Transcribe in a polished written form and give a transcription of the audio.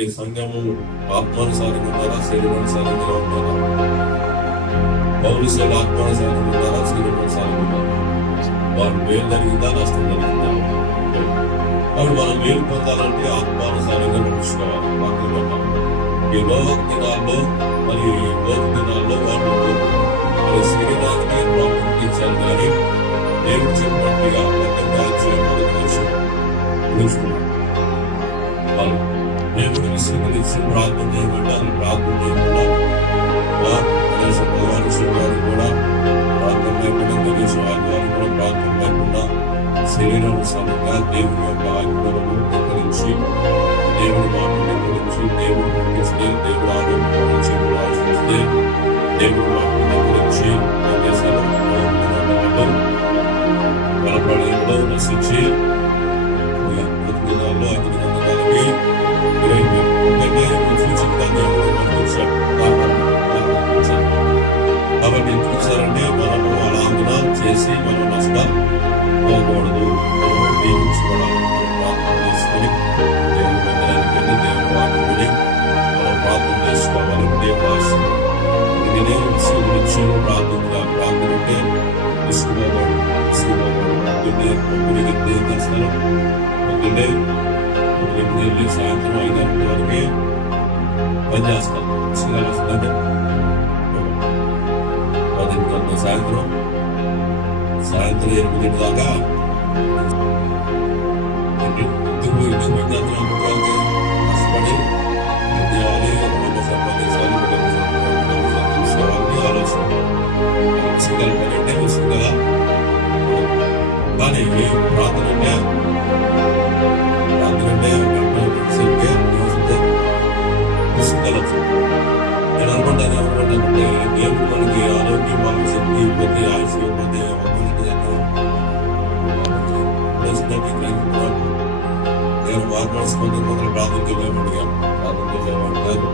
ఈ సంఘము ఆత్మానుసారంగా ఉన్నారా, శరీరానుసారంగా ఉన్నారా? పౌరుషులు ఆత్మానుసారంగా ఉన్నారా, శరీరానుసారంగా ఉన్నారా? వారు మేలు జరిగిందా, నష్టం జరిగిందా? కాబట్టి మనం మేలు పొందాలంటే ఆత్మానుసారంగా నడుచుకోవాలి. ఈ లోక దినాల్లో వాళ్ళు మరి శరీరానికి ప్రాముఖ్యించాలి, కానీ దేవుడు చెప్పినట్టుగా వాళ్ళు దేవుడిని విశ్వసించి ప్రార్థన చేయబట్టి అది ప్రార్థన చేయకుండా కనీసం భగవాన్ కూడా ప్రార్థన లేకుండా, కనీసం ఆదివారం కూడా ప్రార్థన లేకుండా శరీరానుసారంగా దేవుని యొక్క ఆజ్ఞలను ధిక్కరించి, దేవుని మాటను ధిక్కరించి, దేవుని పంపిస్తే, దేవుడు ఆరోగ్యం దేవుని మాటను ధిక్కరించి ఏం చేశారు? బలపడంలో నశించి దినాల్లో 5 దినాలకి సూచిత దేవుడు పంపించాడు. కాబట్టి ఎందుకు చూసారంటే మనము అలాగున చేసి మనం నష్టం పోకూడదు. మనం దీవించుకోవడానికి ప్రార్థన చేసుకొని దేవుని మందిరానికి వెళ్ళి దేవుని వాటిని విని మనం ప్రార్థన చేసుకోవాలి. నేనే గురించి ప్రార్థన అంటే విసుగుపోకూడదు. పొద్దున్నే ఏం చేస్తారు? పొద్దున్నే 8 సాయంత్రం 5 వరకు పని చేస్తాం. విసుగాలు వస్తుందంటే 10 సాయంత్రం 8 దాకా కష్టపడి విద్యాలి సంపాదించాలి, ఆలోచన విసుగల పని అంటే విసుగల. కానీ ప్రార్థన అంటే విసుగలచ్చు. నేను అనుకుంటానంటే దేవుడు మనకి ఆరోగ్యం, మన శక్తి ఇవ్వద్ది, ఆయుష్ ఇవ్వద్ది, నేను వార్పడిసిపోతే మొదలు ప్రార్థన చేయలేమండి. ప్రార్థన చేయలేమంటారు.